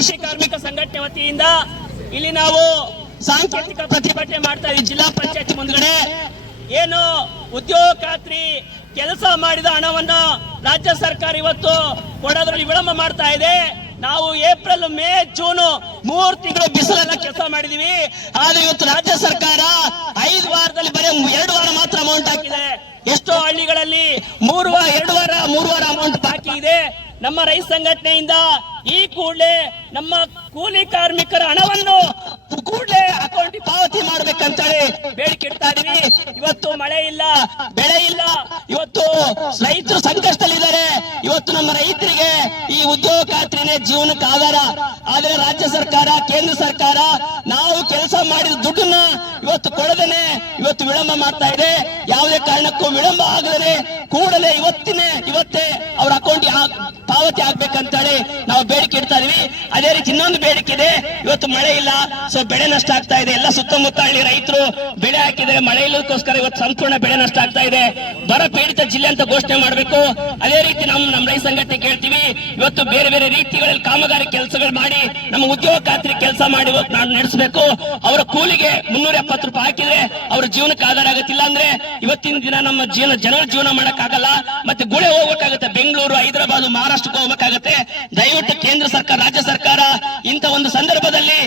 ಕೃಷಿ ಕಾರ್ಮಿಕ ಸಂಘಟನೆ ವತಿಯಿಂದ ಇಲ್ಲಿ ನಾವು ಸಾಂಕೇತಿಕ ಪ್ರತಿಭಟನೆ ಮಾಡ್ತಾ ಇದ್ದೀವಿ. ಜಿಲ್ಲಾ ಪಂಚಾಯತ್ ಮುಂದ್ಗಡೆ ಏನು ಉದ್ಯೋಗ ಖಾತ್ರಿ ಕೆಲಸ ಮಾಡಿದ ಹಣವನ್ನ ರಾಜ್ಯ ಸರ್ಕಾರ ಇವತ್ತು ಕೊಡೋದ್ರಲ್ಲಿ ವಿಳಂಬ ಮಾಡ್ತಾ ಇದೆ. ನಾವು ಏಪ್ರಿಲ್, ಮೇ, ಜೂನ್ 3 ತಿಂಗಳು ಬಿಸಿಲೆಲ್ಲ ಕೆಲಸ ಮಾಡಿದೀವಿ. ಆದ್ರೆ ಇವತ್ತು ರಾಜ್ಯ ಸರ್ಕಾರ 5 ವಾರದಲ್ಲಿ ಬರೀ 2 ವಾರ ಮಾತ್ರ ಅಮೌಂಟ್ ಹಾಕಿದೆ. ಎಷ್ಟೋ ಹಳ್ಳಿಗಳಲ್ಲಿ 2 ವಾರ ಅಮೌಂಟ್ ಬಾಕಿ ಇದೆ. ನಮ್ಮ ರೈತ ಸಂಘಟನೆಯಿಂದ ಈ ಕೂಡಲೇ ನಮ್ಮ ಕೂಲಿ ಕಾರ್ಮಿಕರ ಹಣವನ್ನು ಕೂಡಲೇ ಅಕೌಂಟ್ ಪಾವತಿ ಮಾಡ್ಬೇಕಂತೇಳಿ ಬೇಡಿಕೆ ಇಡ್ತಾ ಇದೀವಿ. ಇವತ್ತು ಮಳೆ ಇಲ್ಲ, ಬೆಳೆ ಇಲ್ಲ, ಇವತ್ತು ರೈತರು ಸಂಕಷ್ಟದಲ್ಲಿದ್ದಾರೆ. ಇವತ್ತು ನಮ್ಮ ರೈತರಿಗೆ ಈ ಉದ್ಯೋಗ ಖಾತ್ರಿನೇ ಜೀವನಕ್ಕೆ ಆಧಾರ. ಆದ್ರೆ ರಾಜ್ಯ ಸರ್ಕಾರ, ಕೇಂದ್ರ ಸರ್ಕಾರ ನಾವು ಕೆಲಸ ಮಾಡಿದ ದುಡ್ಡನ್ನ ಇವತ್ತು ಕೊಡದೇನೆ ಇವತ್ತು ವಿಳಂಬ ಮಾಡ್ತಾ ಇದೆ. ಯಾವುದೇ ಕಾರಣಕ್ಕೂ ವಿಳಂಬ ಆಗದೇ ಕೂಡಲೇ ಇವತ್ತೇ ಅವ್ರ ಅಕೌಂಟ್ ಪಾವತಿ ಆಗ್ಬೇಕಂತೇಳಿ ನಾವು ಬೇಡಿಕೆ ಇಡ್ತಾ ಇದೀವಿ. ಅದೇ ರೀತಿ ಇನ್ನೊಂದು ಬೇಡಿಕೆ ಇದೆ. ಇವತ್ತು ಮಳೆ ಇಲ್ಲ, ಸೊ ಬೆಳೆ ನಷ್ಟ ಆಗ್ತಾ ಇದೆ. ಎಲ್ಲ ಸುತ್ತಮುತ್ತ ಹಳ್ಳಿ ರೈತರು ಬೆಳೆ ಹಾಕಿದರೆ ಮಳೆ ಇಲ್ಲದಕ್ಕೋಸ್ಕರ ಇವತ್ತು ಸಂಪೂರ್ಣ ಬೆಳೆ ನಷ್ಟ ಆಗ್ತಾ ಇದೆ. ಬರ ಪೀಡಿತ ಜಿಲ್ಲೆ ಅಂತ ಘೋಷಣೆ ಮಾಡಬೇಕು. ಅದೇ ರೀತಿ ನಮ್ಮ ರೈತ ಸಂಘಟನೆ ಕೇಳ್ತೀವಿ, ಇವತ್ತು ಬೇರೆ ಬೇರೆ ರೀತಿಗಳಲ್ಲಿ ಕಾಮಗಾರಿ ಕೆಲಸಗಳು ಮಾಡಿ ನಮ್ಮ ಉದ್ಯೋಗ ಖಾತ್ರಿ ಕೆಲಸ ಮಾಡಿ ನಡೆಸಬೇಕು. ಅವರ ಕೂಲಿಗೆ 370 ರೂಪಾಯಿ ಹಾಕಿದ್ರೆ ಅವ್ರ ಜೀವನಕ್ಕೆ ಆಧಾರ ಆಗುತ್ತಿಲ್ಲ ಅಂದ್ರೆ ಇವತ್ತಿನ ದಿನ ನಮ್ಮ ಜನರ ಜೀವನ ಮಾಡಕ್ಕಾಗಲ್ಲ. ಮತ್ತೆ ಗುಳೆ ಹೋಗ್ಬೇಕಾಗುತ್ತೆ, ಬೆಂಗಳೂರು, ಹೈದರಾಬಾದ್, ಮಹಾರಾಷ್ಟ್ರಕ್ಕೆ ಹೋಗ್ಬೇಕಾಗತ್ತೆ. ದಯವಿಟ್ಟು ಕೇಂದ್ರ ಸರ್ಕಾರ, ರಾಜ್ಯ ಸರ್ಕಾರ ಇಂಥ ಒಂದು ಸಂದರ್ಭದಲ್ಲಿ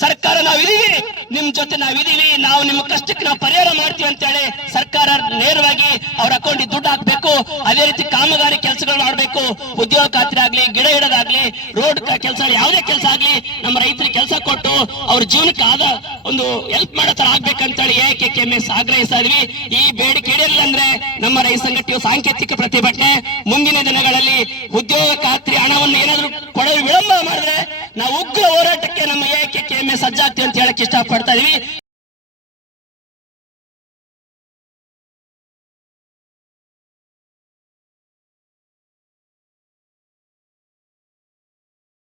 ಸರ್ಕಾರ ನಾವಿದೀವಿ, ನಿಮ್ ಜೊತೆ ನಾವಿದೀವಿ, ನಾವು ನಿಮ್ಮ ಕಷ್ಟಕ್ಕೆ ನಾವು ಪರಿಹಾರ ಮಾಡ್ತೀವಿ ಅಂತ ಹೇಳಿ ಸರ್ಕಾರ ನೇರವಾಗಿ ಅವ್ರ ಅಕೌಂಟ್ ದುಡ್ಡು ಹಾಕ್ಬೇಕು. ಅದೇ ರೀತಿ ಕಾಮಗಾರಿ ಕೆಲಸಗಳು ಮಾಡಬೇಕು. ಉದ್ಯೋಗ ಖಾತ್ರಿ ಆಗ್ಲಿ, ಗಿಡ ಇಡೋದಾಗ್ಲಿ, ರೋಡ್ ಕೆಲಸ, ಯಾವುದೇ ಕೆಲಸ ಆಗ್ಲಿ ನಮ್ಮ ರೈತರಿಗೆ ಕೆಲಸ ಕೊಟ್ಟು ಅವ್ರ ಜೀವನಕ್ಕೆ ಆದ ಒಂದು ಹೆಲ್ಪ್ ಮಾಡೋ ತರ ಆಗ್ಬೇಕಂತೇಳಿ AKKMS ಆಗ್ರಹಿಸ್ತಾ ಇದೀವಿ. ಈ ಬೇಡಿಕೆ ಈಡೇರಿಲ್ಲ ಅಂದ್ರೆ ನಮ್ಮ ರೈತ ಸಂಘಟನೆಯು ಸಾಂಕೇತಿಕ ಪ್ರತಿಭಟನೆ ಮುಂದಿನ ದಿನಗಳಲ್ಲಿ ಉದ್ಯೋಗ ಖಾತ್ರಿ ಹಣವನ್ನು ಏನಾದ್ರೂ ಕೊಡಲು ವಿಳಂಬ ಮಾಡಿದ್ರೆ ನಾವು ಉಗ್ರ ಹೋರಾಟಕ್ಕೆ ನಮ್ಮ AKKMS ಸಜ್ಜಾಗ್ತೀವಿ ಅಂತ ಹೇಳಕ್ ಇಷ್ಟಪಡ್ತಾ ಇದೀವಿ.